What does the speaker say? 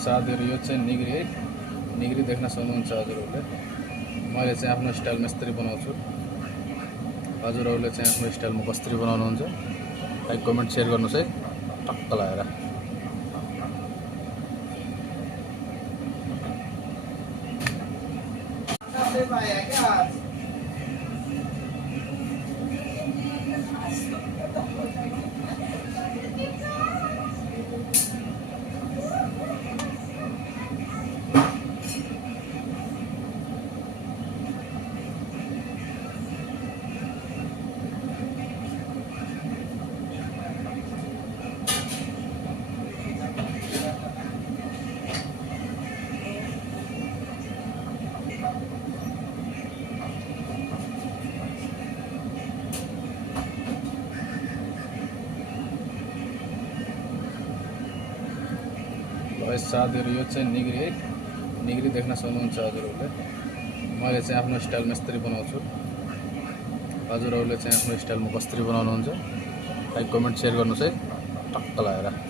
साथीहरु यो चाहिँ निग्री है। निग्री देख्न सक्नुहुन्छ हजुरहरुले। मैले चाहिँ आफ्नो स्टाइलमा यसरी बनाउँछु। हजुरहरुले चाहिँ आफ्नो स्टाइलमा कसरी बनाउनुहुन्छ लाइक कमेन्ट शेयर गर्नुस् है टक्क लगाएर। साथीहरु यो चाहिँ निग्री है। निग्री देख्न सक्नुहुन्छ हजुरहरुले। मैले चाहिँ आफ्नो स्टाइलमा यसरी बनाउँछु। हजुरहरुले चाहिँ आफ्नो स्टाइलमा कसरी बनाउनुहुन्छ लाइक कमेन्ट शेयर गर्नुस् है टक्क लगाएर।